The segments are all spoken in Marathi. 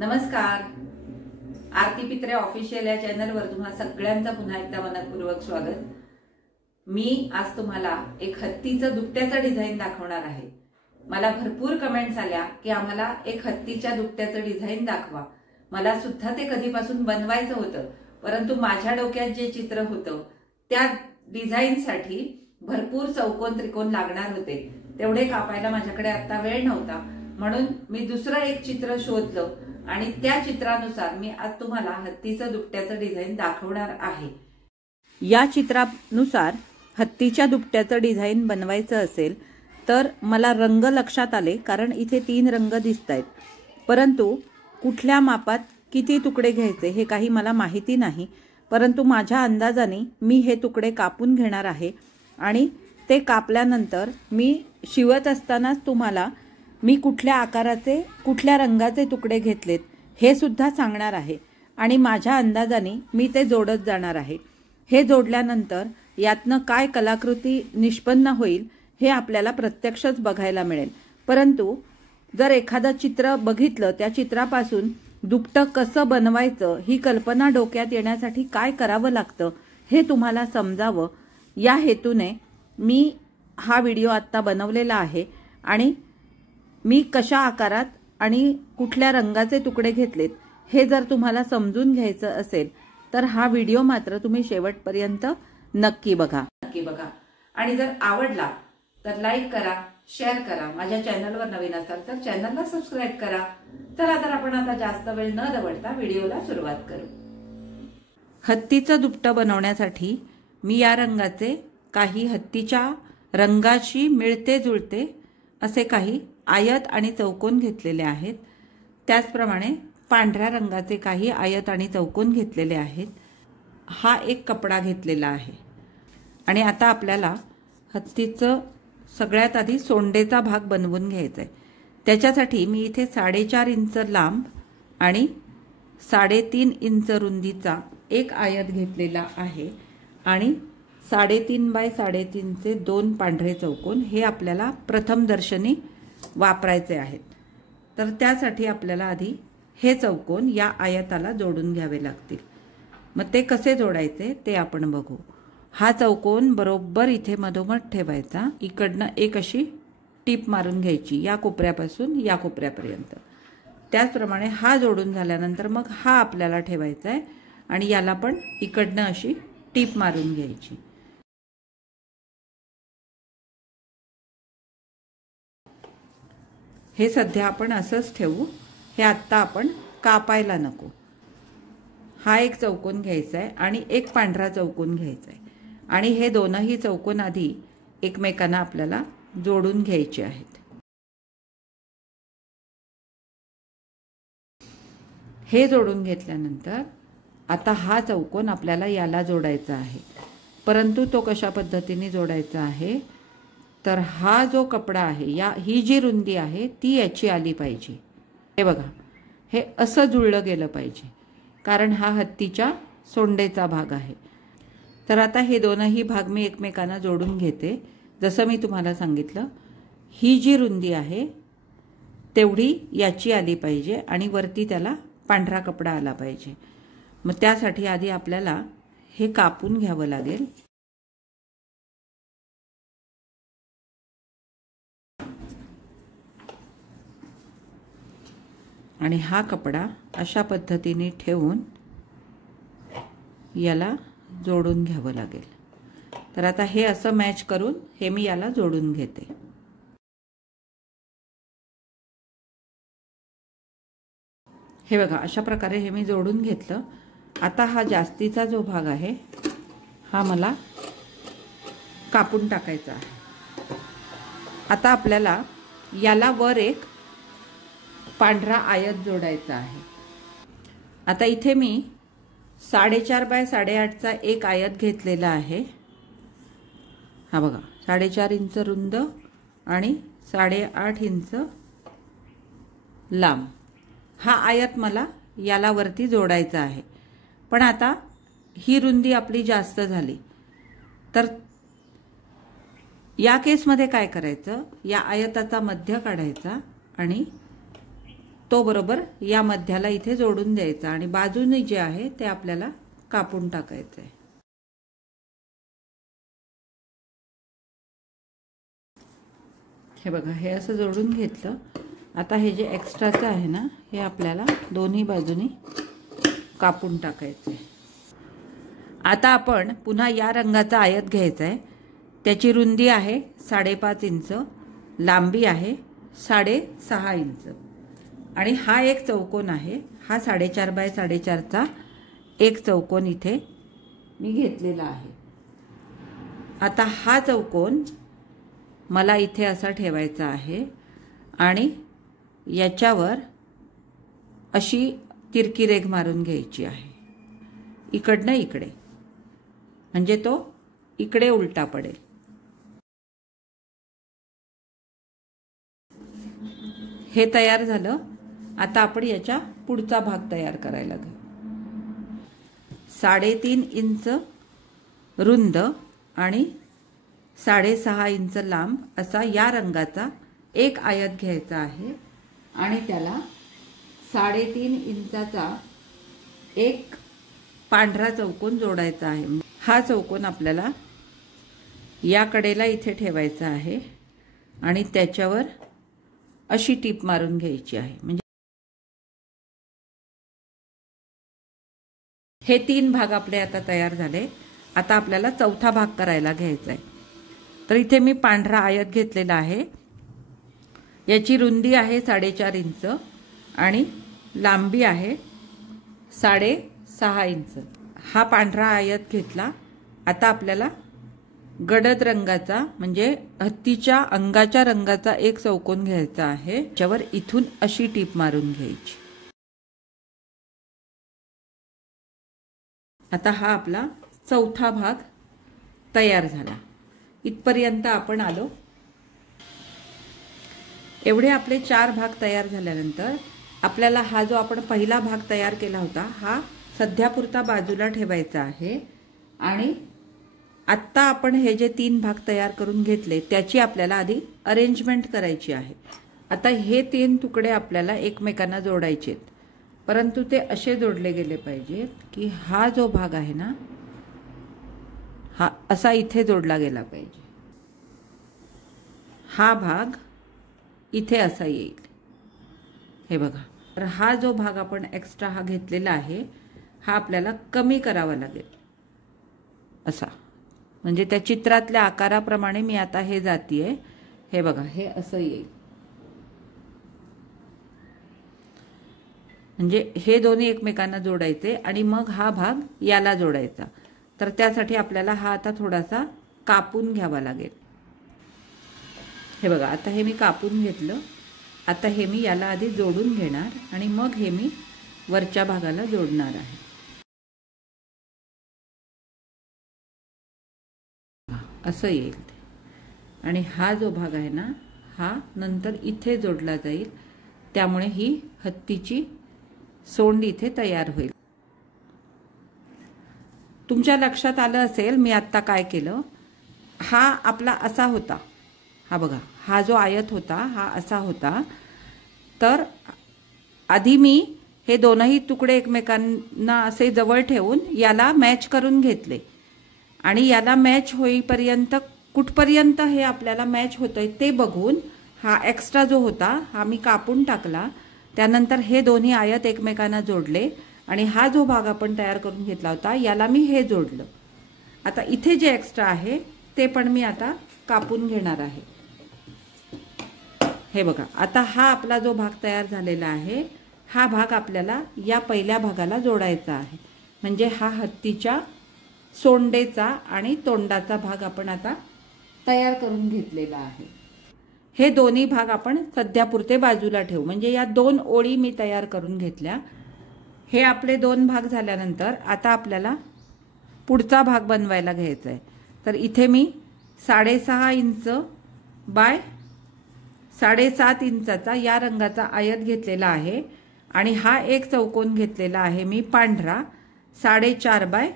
नमस्कार. आरती पित्रे ऑफिशियल या चॅनलवर तुम्हा सगळ्यांचं पुन्हा एकदा मनपूर्वक स्वागत. मी आज तुम्हाला एक हत्तीचं दुपट्याचं डिझाइन दाखवणार आहे. मला भरपूर कमेंट्स आल्या की आम्हाला एक हत्तीच्या दुपट्याचं डिझाइन दाखवा. मला सुद्धा ते कधीपासून बनवायचं होतं, परंतु माझ्या डोक्यात जे चित्र होतं त्या डिझाइनसाठी भरपूर चौकोन त्रिकोण लागणार होते. तेवढे कापायला माझ्याकडे आता वेळ नव्हता, म्हणून मी दुसरं एक चित्र शोधलं आणि त्या चित्रानुसार मी आज तुम्हाला हत्तीचं दुपट्याचं डिझाइन दाखवणार आहे. या चित्रानुसार हत्तीच्या दुपट्याचं डिझाइन बनवायचं असेल तर मला रंग लक्षात आले, कारण इथे 3 रंग दिसतायत. परंतु कुठल्या मापात किती तुकडे घ्यायचे हे काही मला माहिती नाही. परंतु माझ्या अंदाजाने मी हे तुकडे कापून घेणार आहे आणि ते कापल्यानंतर मी शिवत असतानाच तुम्हाला मी कुठल्या आकाराचे कुठल्या रंगाचे तुकडे घेतलेत हे सुद्धा सांगणार आहे आणि माझ्या अंदाजाने मी ते जोडत जाणार आहे. हे जोडल्यानंतर यातनं काय कलाकृती निष्पन्न होईल हे आपल्याला प्रत्यक्षच बघायला मिळेल. परंतु जर एखादं चित्र बघितलं, त्या चित्रापासून दुपटं कसं बनवायचं ही कल्पना डोक्यात येण्यासाठी काय करावं लागतं हे तुम्हाला समजावं, या हेतूने मी हा व्हिडिओ आत्ता बनवलेला आहे. आणि मी कशा आकारात आणि कुठल्या रंगाचे तुकडे घेतलेत हे जर तुम्हाला समजून घ्यायचं असेल तर हा व्हिडिओ मात्र तुम्ही शेवटपर्यंत नक्की बघा. आणि जर आवडला तर लाईक करा, शेअर करा. माझ्या चॅनलवर नवीन असाल तर चॅनलला सबस्क्राईब करा. चला तर आपण आता जास्त वेळ न दवडता व्हिडिओला सुरुवात करू. हत्तीचं दुपटं बनवण्यासाठी मी या रंगाचे काही हत्तीच्या रंगाशी मिळते जुळते असे काही आयत आणि चौकोन घेतलेले आहेत. त्याचप्रमाणे पांढऱ्या रंगाचे काही आयत आणि चौकोन घेतलेले आहेत. हा एक कपडा घेतलेला आहे. आणि आता आपल्याला हत्तीचं सगळ्यात आधी सोंडेचा भाग बनवून घ्यायचा आहे. त्याच्यासाठी मी इथे 4.5 इंच लांब आणि 3.5 इंच रुंदीचा एक आयत घेतलेला आहे आणि 3.5 बाय 3.5चे 2 पांढरे चौकोन हे आपल्याला प्रथम दर्शनी वापरायचे आहेत. तर त्यासाठी आपल्याला आधी हे चौकोन या आयताला जोडून घ्यावे लागतील. मग ते कसे जोडायचे ते आपण बघू. हा चौकोन बरोबर इथे मधोमध ठेवायचा. इकडनं एक अशी टीप मारून घ्यायची या कोपऱ्यापासून या कोपऱ्यापर्यंत. त्याचप्रमाणे हा जोडून झाल्यानंतर मग हा आपल्याला ठेवायचा आहे आणि याला पण इकडनं अशी टीप मारून घ्यायची. हे सध्या आपण असंच ठेवू. हे आत्ता आपण कापायला नको. हा एक चौकोन घ्यायचा आहे आणि एक पांढरा चौकोन घ्यायचा आहे आणि हे दोनही चौकोन आधी एकमेकांना आपल्याला जोडून घ्यायचे आहेत. हे जोडून घेतल्यानंतर आता हा चौकोन आपल्याला याला जोडायचा आहे. परंतु तो कशा पद्धतीने जोडायचा आहे तर हा जो कपडा आहे, ही जी रुंदी आहे ती याची आली पाहिजे. हे बघा, हे असं जुळलं गेलं पाहिजे, कारण हा हत्तीच्या सोंडेचा भाग आहे. तर आता हे दोनही भाग मी एकमेकांना जोडून घेते. जसं मी तुम्हाला सांगितलं, ही जी रुंदी आहे तेवढी याची आली पाहिजे आणि वरती त्याला पांढरा कपडा आला पाहिजे. मग त्यासाठी आधी आपल्याला हे कापून घ्यावं लागेल. आणि हा कपडा अशा पद्धतीने ठेवून याला जोडून घ्यावं लागेल. तर आता हे असं मॅच करून हे मी याला जोडून घेते. हे बघा, अशा प्रकारे हे मी जोडून घेतलं. आता हा जास्तीचा जो भाग आहे हा मला कापून टाकायचा आहे. आता आपल्याला याला वर एक पांढरा आयत जोडायचा आहे. आता इथे मी 4.5 बाय 8.5चा एक आयत घेतलेला आहे. हा बघा, 4.5 इंच रुंद आणि 8.5 इंच लांब हा आयत मला याला वरती जोडायचा आहे. पण आता ही रुंदी आपली जास्त झाली तर या केसमध्ये काय करायचं, या आयताचा मध्य काढायचा आणि तो बरोबर या मध्याला इथे जोडून द्यायचा आणि बाजूने जे आहे ते आपल्याला कापून टाकायचं आहे. हे बघा, हे असं जोडून घेतलं. आता हे जे एक्स्ट्राचं आहे ना, हे आपल्याला दोन्ही बाजूनी कापून टाकायचं आहे. आता आपण पुन्हा या रंगाचा आयत घ्यायचा आहे. त्याची रुंदी आहे 5.5 इंच, लांबी आहे 6.5 इंच आणि हा एक चौकोन आहे. हा 4.5 बाय 4.5चा एक चौकोन इथे मी घेतलेला आहे. आता हा चौकोन मला इथे असा ठेवायचा आहे आणि याच्यावर अशी तिरकी रेघ मारून घ्यायची आहे इकडनं इकडे, म्हणजे तो इकडे उलटा पडेल. हे तयार झालं. आता आपण याच्या पुढचा भाग तयार करायला घेऊ. 3.5 इंच रुंद आणि 6.5 इंच लांब असा या रंगाचा एक आयत घ्यायचा आहे आणि त्याला 3.5 इंचाचा एक पांढरा चौकोन जोडायचा आहे. हा चौकोन आपल्याला या कडेला इथे ठेवायचा आहे आणि त्याच्यावर अशी टीप मारून घ्यायची आहे. म्हणजे हे 3 भाग आपले आता तयार झाले. आता आपल्याला चौथा भाग करायला घ्यायचा आहे. तर इथे मी पांढरा आयत घेतलेला आहे. याची रुंदी आहे 4.5 इंच आणि लांबी आहे 6.5 इंच. हा पांढरा आयत घेतला. आता आपल्याला गडद रंगाचा म्हणजे हत्तीच्या अंगाच्या रंगाचा एक चौकोन घ्यायचा आहे. त्याच्यावर इथून अशी टीप मारून घ्यायची. आता हा आपला चौथा भाग तयार झाला. इथपर्यंत आपण आलो. एवढे आपले 4 भाग तयार झाल्यानंतर आपल्याला हा जो आपण पहिला भाग तयार केला होता हा सध्यापुरता बाजूला ठेवायचा आहे आणि आत्ता आपण हे जे 3 भाग तयार करून घेतले त्याची आपल्याला आधी अरेंजमेंट करायची आहे. आता हे 3 तुकडे आपल्याला एकमेकांना जोडायचे आहेत, परंतु ते असे जोडले गेले पाहिजेत की हा जो भाग आहे ना हा असा इथे जोडला गेला पाहिजे. हा भाग इथे असा येईल. हे बघा. तर हा जो भाग आपण एक्स्ट्रा हा घेतलेला आहे हा आपल्याला कमी करावा लागेल असा. म्हणजे त्या चित्रातल्या आकाराप्रमाणे मी आता हे जातीये. हे बघा, हे असं येईल. म्हणजे हे दोन्ही एकमेकांना जोडायचे आणि मग हा भाग याला जोडायचा. तर त्यासाठी आपल्याला हा आता थोडासा कापून घ्यावा लागेल. हे बघा, आता हे मी कापून घेतलं. आता हे मी याला आधी जोडून घेणार आणि मग हे मी वरच्या भागाला जोडणार आहे. असं येईल आणि हा जो भाग आहे ना हा नंतर इथे जोडला जाईल. त्यामुळे ही हत्तीची सोंड इथे तयार होईल. तुमच्या लक्षात आलं असेल मी आत्ता काय केलं. हा आपला असा होता. हा बघा, हा जो आयत होता हा असा होता. तर आधी मी हे दोनही तुकडे एकमेकांना असे जवळ ठेवून याला मॅच करून घेतले आणि याला मॅच होईपर्यंत कुठपर्यंत हे आपल्याला मॅच होतंय ते बघून हा एक्स्ट्रा जो होता हा मी कापून टाकला. त्यानंतर हे दोन्ही आयत एकमेकांना जोडले आणि हा जो भाग आपण तयार करून घेतला होता याला मी हे जोडलं. आता इथे जे एक्स्ट्रा आहे ते पण मी आता कापून घेणार आहे. हे बघा, आता हा आपला जो भाग तयार झालेला आहे हा भाग आपल्याला या पहिल्या भागाला जोडायचा आहे. म्हणजे हा हत्तीच्या सोंडेचा आणि तोंडाचा भाग आपण आता तयार करून घेतलेला आहे. हे दोन्ही भाग आपण सध्यापुरते बाजूला ठेवू. म्हणजे या 2 ओळी मी तयार करून घेतल्या. हे आपले 2 भाग झाल्यानंतर आता आपल्याला पुढचा भाग बनवायला घ्यायचा आहे. तर इथे मी 6.5 इंच बाय 7.5 इंचाचा या रंगाचा आयत घेतलेला आहे आणि हा एक चौकोन घेतलेला आहे मी पांढरा 4.5 बाय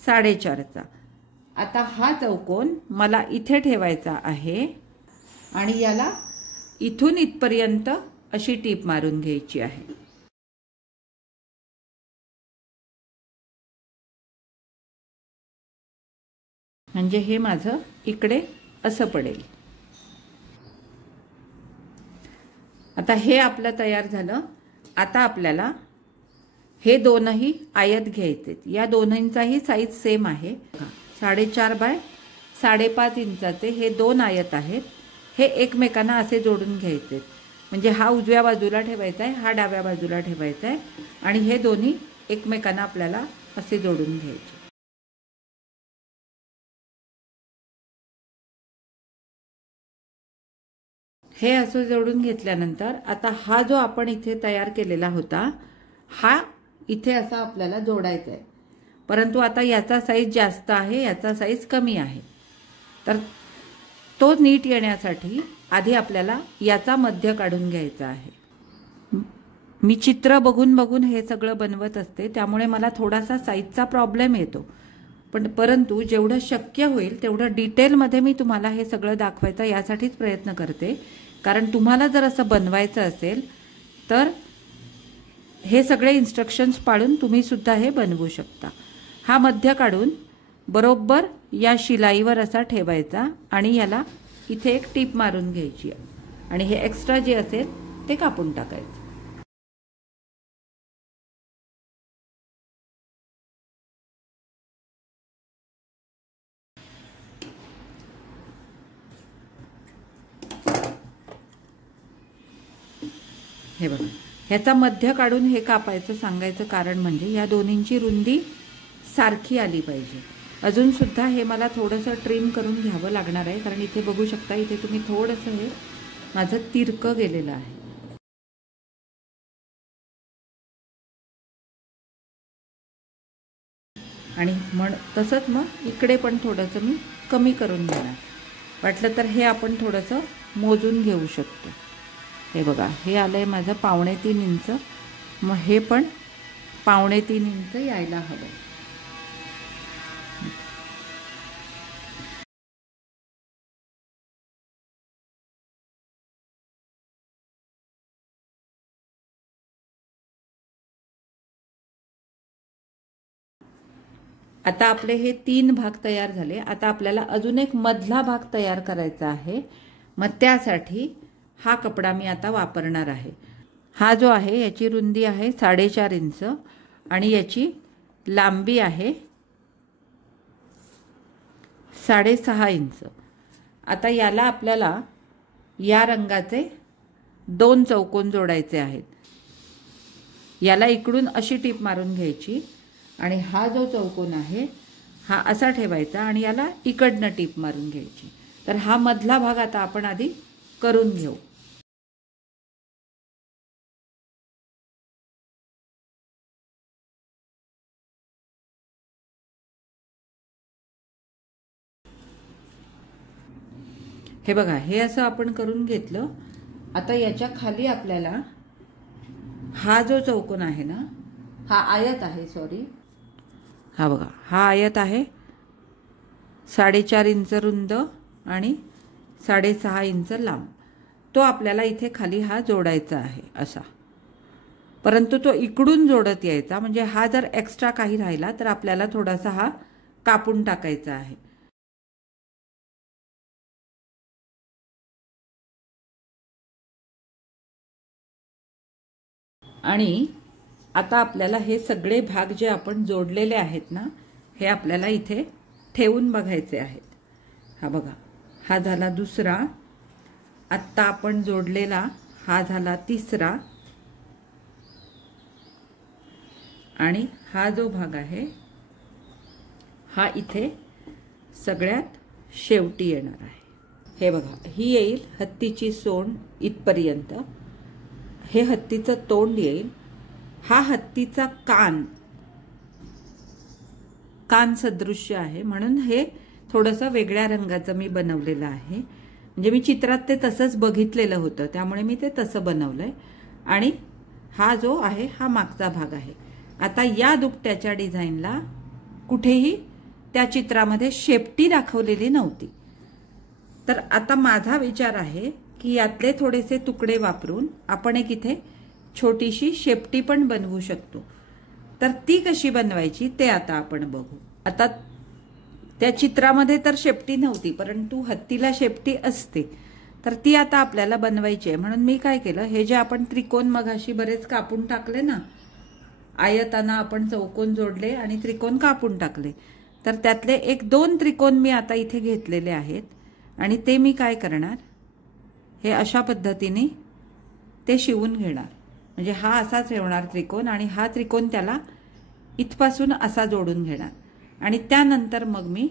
4.5चा. आता हा चौकोन मला इथे ठेवायचा आहे आणि याला इथून इथपर्यंत अशी टीप मारून घ्यायची आहे. म्हणजे हे माझं इकडे असं पडेल. आता हे आपलं तयार झालं. आता आपल्याला हे दोनही आयत घ्यायचे. या दोन्हींचाही साईज सेम आहे. 4.5 बाय 5.5 इंचाचे हे दोन आयत आहेत. हे एकमेकांना असे जोडून घ्यायचे. म्हणजे हा उजव्या बाजूला ठेवायचा आहे, हा डाव्या बाजूला ठेवायचा आहे आणि हे दोन्ही एकमेकांना आपल्याला असे जोडून घ्यायचे. हे असं जोडून घेतल्यानंतर आता हा जो आपण इथे तयार केलेला होता हा इथे असा आपल्याला जोडायचा आहे. परंतु आता याचा साईज जास्त आहे, याचा साईज कमी आहे. तर तो नीट येण्यासाठी आधी आपल्याला याचा मध्य काढून घ्यायचा आहे. मी चित्र बघून बघून हे सगळं बनवत असते, त्यामुळे मला थोडासा साईजचा प्रॉब्लेम येतो. परंतु जेवढं शक्य होईल तेवढं डिटेलमध्ये मी तुम्हाला हे सगळं दाखवायचा यासाठीच प्रयत्न करते. कारण तुम्हाला जर असं बनवायचं असेल तर हे सगळे इन्स्ट्रक्शन्स पाळून तुम्ही सुद्धा हे बनवू शकता. हा मध्य काढून बरोबर या शिलाईवर असा ठेवायचा आणि याला इथे एक टीप मारून घ्यायची आणि हे एक्स्ट्रा जे असेल ते कापून टाकायचं. हे बघा, ह्याचा मध्य काढून हे कापायचं सांगायचं कारण म्हणजे या दोन्हींची रुंदी सारखी आली पाहिजे. अजून सुद्धा हे मला थोडंसं ट्रिम करून घ्यावं लागणार आहे. कारण इथे बघू शकता, इथे तुम्ही थोडंसं हे माझं तिरकं गेलेलं आहे. आणि तसंच मग इकडे पण थोडंसं मी कमी करून घेणार. वाटलं तर हे आपण थोडंसं मोजून घेऊ शकतो. हे बघा, हे आलंय माझं 3.25 इंच. मग हे पण 3.25 इंच यायला हवं. आता आपले हे 3 भाग तयार झाले. आता आपल्याला अजून एक मधला भाग तयार करायचा आहे. मग त्यासाठी हा कपडा मी आता वापरणार आहे. हा जो आहे याची रुंदी आहे 4.5 इंच आणि याची लांबी आहे 6.5 इंच. आता याला आपल्याला या रंगाचे 2 चौकोन जोडायचे आहेत. याला इकडून अशी टीप मारून घ्यायची आणि हा जो चौकोन आहे हा असा ठेवायचा आणि याला इकडनं टीप मारून घ्यायची. तर हा मधला भाग आता आपण आधी करून घेऊ. हे बघा, हे असं आपण करून घेतलं. आता याच्या खाली आपल्याला हा जो चौकोन आहे ना, हा आयत आहे, सॉरी, हा बघा, हा आयत आहे 4.5 इंच रुंद आणि 6.5 इंच लांब. तो आपल्याला इथे खाली हा जोडायचा आहे असा. परंतु तो इकडून जोडत यायचा. म्हणजे हा जर एक्स्ट्रा काही राहिला तर आपल्याला थोडासा हा कापून टाकायचा आहे. आणि आता आपल्याला हे सगळे भाग जे आपण जोडलेले आहेत ना, हे आपल्याला इथे ठेवून बघायचे आहेत. हा बघा, हा झाला दुसरा. आत्ता आपण जोडलेला हा झाला तिसरा. आणि हा जो भाग आहे हा इथे सगळ्यात शेवटी येणार आहे. हे बघा, ही येईल हत्तीची सोंड इथपर्यंत. हे हत्तीचं तोंड येईल. हा हत्तीचा कान सदृश्य आहे म्हणून हे थोडंसं वेगळ्या रंगाचं मी बनवलेलं आहे. म्हणजे मी चित्रात ते तसंच बघितलेलं होतं, त्यामुळे मी ते तसं बनवलंय. आणि हा जो आहे हा मागचा भाग आहे. आता या दुपट्याच्या डिझाईनला कुठेही त्या चित्रामध्ये शेपटी दाखवलेली नव्हती. तर आता माझा विचार आहे की यातले थोडेसे तुकडे वापरून आपण एक इथे छोटीशी शेपटी पण बनवू शकतो। तर ती कशी बनवायची ते आता आपण बघू। आता त्या चित्रामध्ये तर शेपटी नव्हती, परंतु हत्तीला शेपटी असते, तर ती आता आपल्याला बनवायची आहे। म्हणून मी काय केलं, हे जे आपण त्रिकोण मगाशी बरेच कापून टाकले ना, आयताना आपण चौकोन जोडले आणि त्रिकोण कापून टाकले, तर त्यातले एक दोन त्रिकोण मी आता इथे घेतलेले आहेत आणि ते मी काय करणार, हे अशा पद्धतीने ते शिवून घेणार। म्हणजे हा असा ठेवणार त्रिकोण आणि हा त्रिकोण त्याला इथपासून असा जोडून घेणार आणि त्यानंतर मग मी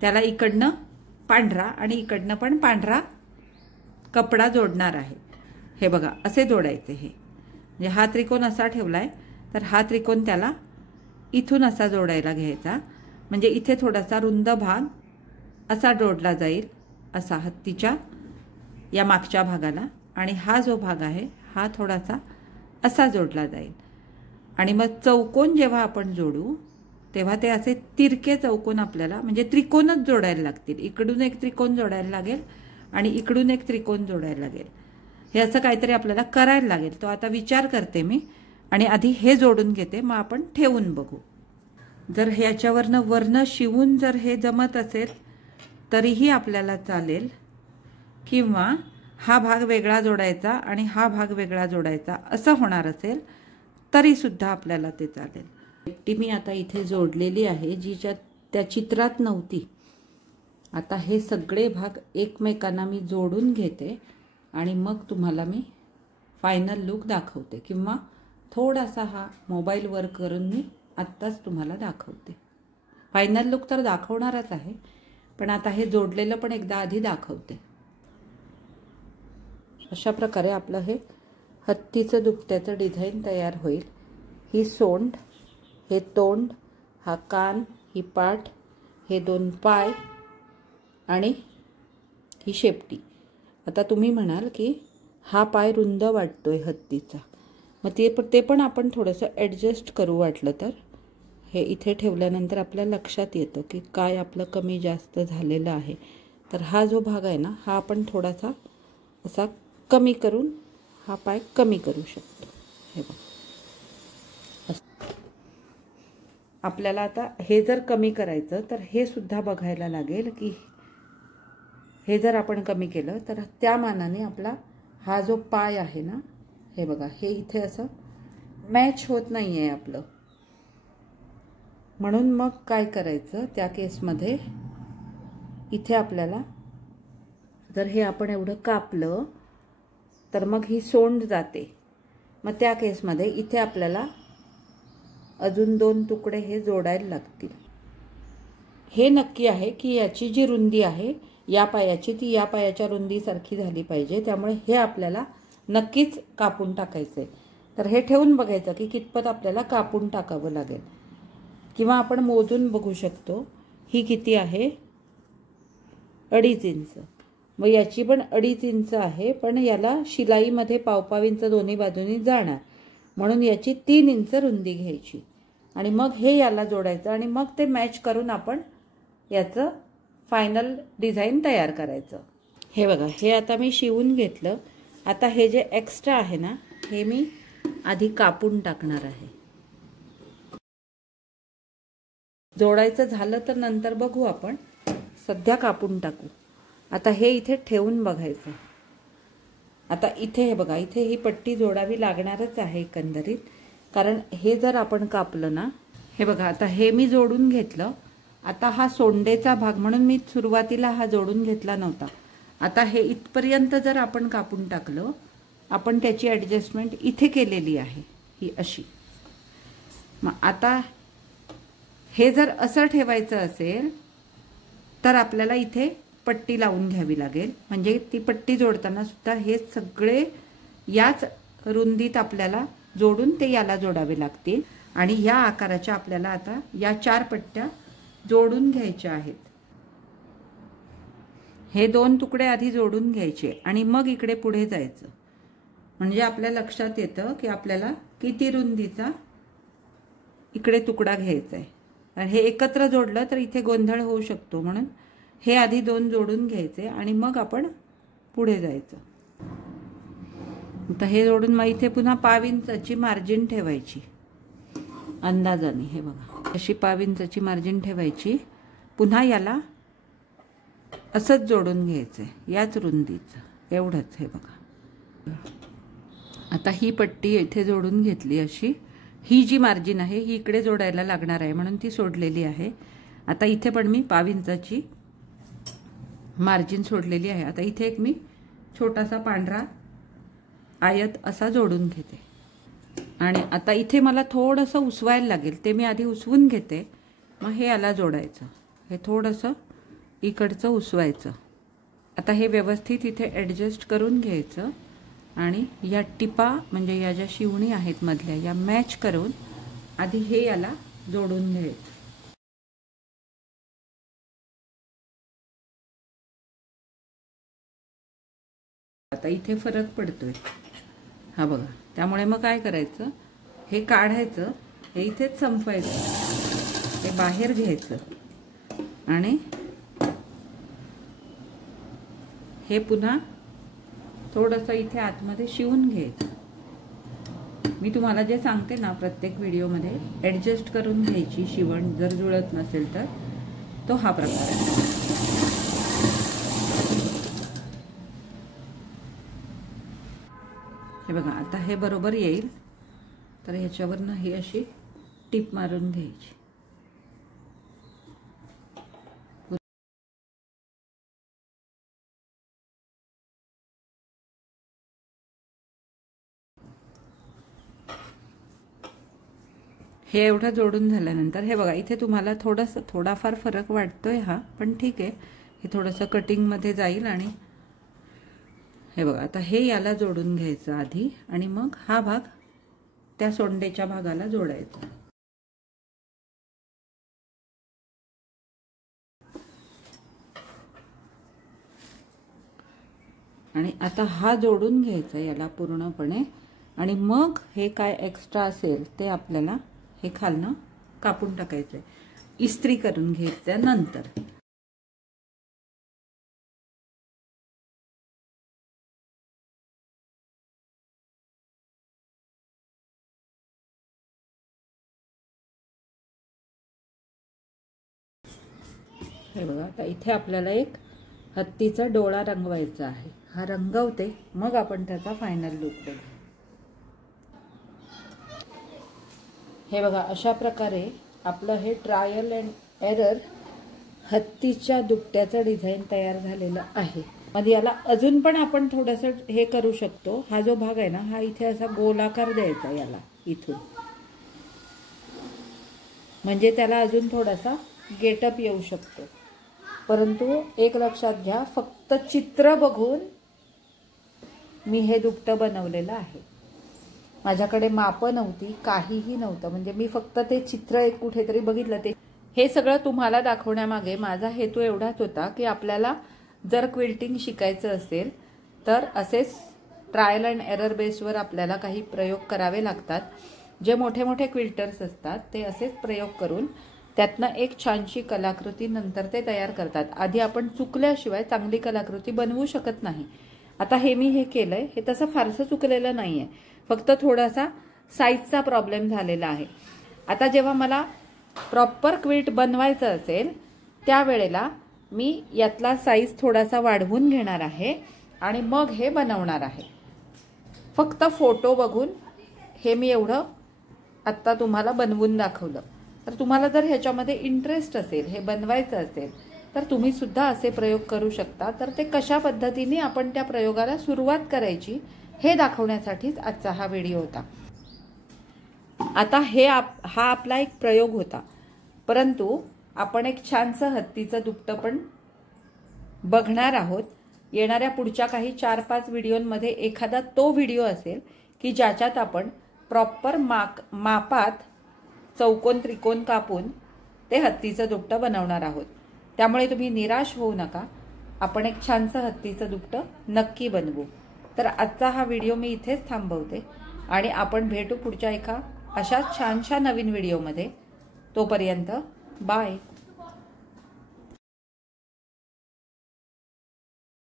त्याला इकडनं पांढरा आणि इकडनं पण पांढरा कपडा जोडणार आहे। हे बघा असे जोडायचे। हे म्हणजे हा त्रिकोण असा ठेवलाय, तर हा त्रिकोण त्याला इथून असा जोडायला घ्यायचा। म्हणजे इथे थोडासा रुंद भाग असा जोडला जाईल, असा हत्तीच्या या मागच्या भागाला, आणि हा जो भाग आहे हा थोडासा असा जोडला जाईल। आणि मग चौकोन जेव्हा आपण जोडू तेव्हा ते असे तिरके चौकोन आपल्याला म्हणजे त्रिकोणच जोडायला लागतील। इकडून एक त्रिकोण जोडायला लागेल आणि इकडून एक त्रिकोण जोडायला लागेल। हे असं काहीतरी आपल्याला करायला लागेल। तो आता विचार करते मी आणि आधी हे जोडून घेते, मग आपण ठेवून बघू। जर ह्याच्यावरनं वर्ण शिवून जर हे जमत असेल तरीही आपल्याला चालेल, किंवा हा भाग वेगळा जोडायचा आणि हा भाग वेगळा जोडायचा असं होणार असेल तरी सुद्धा आपल्याला ते चालेल। शेपटी मी आता इथे जोडलेली आहे, जी त्या चित्रात नव्हती। आता हे सगळे भाग एकमेकांना मी जोडून घेते आणि मग तुम्हाला मी फायनल लुक दाखवते, किंवा थोडासा हा मोबाईलवर करून मी आत्ताच तुम्हाला दाखवते। फायनल लुक तर दाखवणारच आहे, पण आता हे जोडलेलं पण एकदा आधी दाखवते। अशा प्रकारे आपलं हे हत्तीचं दुपट्याचं डिझाईन तयार होईल। ही सोंड, हे तोंड, हा कान, ही पाठ, हे दोन पाय आणि ही शेपटी। आता तुम्ही म्हणाल की हा पाय रुंद वाटतोय हत्तीचा, मग ते पण आपण थोडंसं ॲडजस्ट करू वाटलं तर। हे इथे ठेवल्यानंतर आपल्या लक्षात येतं की काय आपलं कमी जास्त झालेलं आहे। तर हा जो भाग आहे ना, हा आपण थोडासा असा कमी करून हा पाय कमी करू शकतो। हे बघा, आपल्याला आता हे जर कमी करायचं तर हे सुद्धा बघायला लागेल की हे जर आपण कमी केलं तर त्या मानाने आपला हा जो पाय आहे ना, हे बघा हे इथे असं मॅच होत नाही आहे आपलं। म्हणून मग काय करायचं त्या केसमध्ये, इथे आपल्याला जर हे आपण एवढं कापलं तर मग ही सोंड जाते। मग त्या केसमध्ये इथे आपल्याला अजून दोन तुकडे हे जोडायला लागतील। हे नक्की आहे की याची जी रुंदी आहे या पायाची, ती या पायाच्या रुंदीसारखी झाली पाहिजे। त्यामुळे हे आपल्याला नक्कीच कापून टाकायचंय। तर हे ठेवून बघायचं की कितपत आपल्याला कापून टाकावं लागेल, किंवा आपण मोजून बघू शकतो ही किती आहे, 2.5 इंच। मग याची पण 2.5 इंच आहे, पण याला शिलाईमध्ये पाव इंच दोन्ही बाजूनी जाणार, म्हणून याची 3 इंच रुंदी घ्यायची आणि मग हे याला जोडायचं आणि मग ते मॅच करून आपण याचं फायनल डिझाईन तयार करायचं। हे बघा, हे आता मी शिवून घेतलं। आता हे जे एक्स्ट्रा आहे ना, हे मी आधी कापून टाकणार आहे। जोडायचं झालं तर नंतर बघू आपण, सध्या कापून टाकू। आता हे इथे ठेवून बघायचं। आता इथे हे बघा, इथे ही पट्टी जोडावी लागणारच आहे एकंदरीत, कारण हे जर आपण कापलं ना, हे बघा आता हे मी जोडून घेतलं। आता हा सोंडेचा भाग, म्हणून मी सुरुवातीला हा जोडून घेतला नव्हता। आता हे इथपर्यंत जर आपण कापून टाकलं, आपण त्याची ॲडजस्टमेंट इथे केलेली आहे ही अशी। मग आता हे जर असं ठेवायचं असेल तर आपल्याला इथे पट्टी लावून घ्यावी लागेल। म्हणजे ती पट्टी जोडताना सुद्धा हे सगळे याच रुंदीत आपल्याला जोडून ते याला जोडावे लागतील आणि या आकाराच्या आपल्याला आता या 4 पट्ट्या जोडून घ्यायच्या आहेत। हे 2 तुकडे आधी जोडून घ्यायचे आणि मग इकडे पुढे जायचं, म्हणजे आपल्या लक्षात येतं की आपल्याला किती रुंदीचा इकडे तुकडा घ्यायचा आहे। आणि हे एकत्र जोडलं तर इथे गोंधळ होऊ शकतो, म्हणून हे आधी 2 जोडून घ्यायचे आणि मग आपण पुढे जायचं. आता हे जोडून मग इथे पुन्हा 1/2 इंचाची मार्जिन ठेवायची अंदाजाने. हे बघा अशी 1/2 इंचाची मार्जिन ठेवायची. पुन्हा याला असंच जोडून घ्यायचं याच रुंदीचं एवढंच. हे बघा आता ही पट्टी इथे जोडून घेतली अशी. ही जी मार्जिन आहे ही इकडे जोडायला लागणार आहे म्हणून ती सोडलेली आहे. आता इथे पण मी 1/2 इंचाची मार्जिन सोडलेली आहे. आता इथे एक मी छोटासा पांढरा आयत असा जोडून घेते आणि आता इथे मला थोडंसं उसवायला लागेल ते मी आधी उसवून घेते. मग हे याला जोडायचं. हे थोडंसं इकडचं उसवायचं. आता हे व्यवस्थित इथे ॲडजस्ट करून घ्यायचं आणि या टिपा म्हणजे या ज्या शिवणी आहेत मधल्या या मॅच करून आधी हे याला जोडून घ्यायचं. आता इथे फरक पडतोय हा बघा. त्यामुळे मग काय करायचं, हे काढायचं, हे इथेच संपवायचं, हे बाहेर घ्यायचं आणि हे पुन्हा थोडंसं इथे आतमध्ये शिवून घ्यायचं. मी तुम्हाला जे सांगते ना प्रत्येक व्हिडिओमध्ये ॲडजस्ट करून घ्यायची शिवण, जर जुळत नसेल तर तो हा प्रकार आहे. हे बघा आता हे बरोबर येईल. तर ह्याच्यावरनं ही अशी टिप मारून घ्यायची. हे एवढं जोडून झाल्यानंतर हे बघा इथे तुम्हाला थोडाफार फरक वाटतोय हा, पण ठीक आहे. हे थोडंसं कटिंगमध्ये जाईल आणि हे बघा आता हे याला जोडून घ्यायचं आधी आणि मग हा भाग त्या सोंडेच्या भागाला जोडायचा. आणि आता हा जोडून घ्यायचा याला पूर्णपणे आणि मग हे काय एक्स्ट्रा असेल ते आपल्याला हे खालनं कापून टाकायचंय, इस्त्री करून घ्यायचं नंतर. हे बघा आता इथे आपल्याला एक हत्तीचा डोळा रंगवायचा आहे. हा रंगवते मग आपण त्याचा फायनल लुक बघू. हे बघा अशा प्रकारे आपलं हे ट्रायल अँड एरर हत्तीच्या दुपट्याचं डिझाईन तयार झालेलं आहे. मध्ये याला अजून पण आपण थोडंसं हे करू शकतो. हा जो भाग आहे ना हा इथे असा गोलाकार द्यायचा याला इथून, म्हणजे त्याला अजून थोडासा गेटअप येऊ शकतो. परंतु एक लक्षात घ्या, फक्त चित्र बघून मी हे दुपटं बनवलेलं आहे. माझ्याकडे मापं नव्हती, काहीही नव्हतं. म्हणजे मी फक्त ते चित्र एक कुठेतरी बघितलं. ते हे सगळं तुम्हाला दाखवण्यामागे माझा हेतू एवढाच होता की आपल्याला जर क्विल्टिंग शिकायचं असेल तर असेच ट्रायल अँड एरर बेसवर आपल्याला काही प्रयोग करावे लागतात. जे मोठे मोठे क्विल्टर्स असतात ते असेच प्रयोग करून त्यातनं एक छानशी कलाकृती नंतर ते तयार करतात. आधी आपण चुकल्याशिवाय चांगली कलाकृती बनवू शकत नाही. आता हे मी हे केलंय, हे तसं फारसं चुकलेलं नाहीये, फक्त थोडासा साईजचा प्रॉब्लेम झालेला आहे. आता जेव्हा मला प्रॉपर क्विल्ट बनवायचं असेल त्यावेळेला मी यातला साईज थोडासा वाढवून घेणार आहे आणि मग हे बनवणार आहे. फक्त फोटो बघून हे मी एवढं आत्ता तुम्हाला बनवून दाखवलं. तर तुम्हाला जर ह्याच्यामध्ये इंटरेस्ट असेल, हे बनवायचं असेल, तर तुम्ही सुद्धा असे प्रयोग करू शकता. तर ते कशा पद्धतीने आपण त्या प्रयोगाला सुरुवात करायची हे दाखवण्यासाठीच आजचा हा व्हिडिओ होता. आता हा आपला एक प्रयोग होता, परंतु आपण एक छानसं हत्तीचं दुपटं पण बघणार आहोत. येणाऱ्या पुढच्या काही 4-5 व्हिडिओमध्ये एखादा तो व्हिडिओ असेल की ज्याच्यात आपण प्रॉपर मापात चौकोन त्रिकोण कापून ते हत्तीचं दुपटं बनवणार आहोत. त्यामुळे तुम्ही निराश होऊ नका. आपण एक छानसं हत्तीचं दुपटं नक्की बनवू. तर आजचा हा व्हिडिओ मी इथेच थांबवते आणि आपण भेटू पुढच्या एका अशाच छानशा नवीन व्हिडिओमध्ये. तोपर्यंत बाय.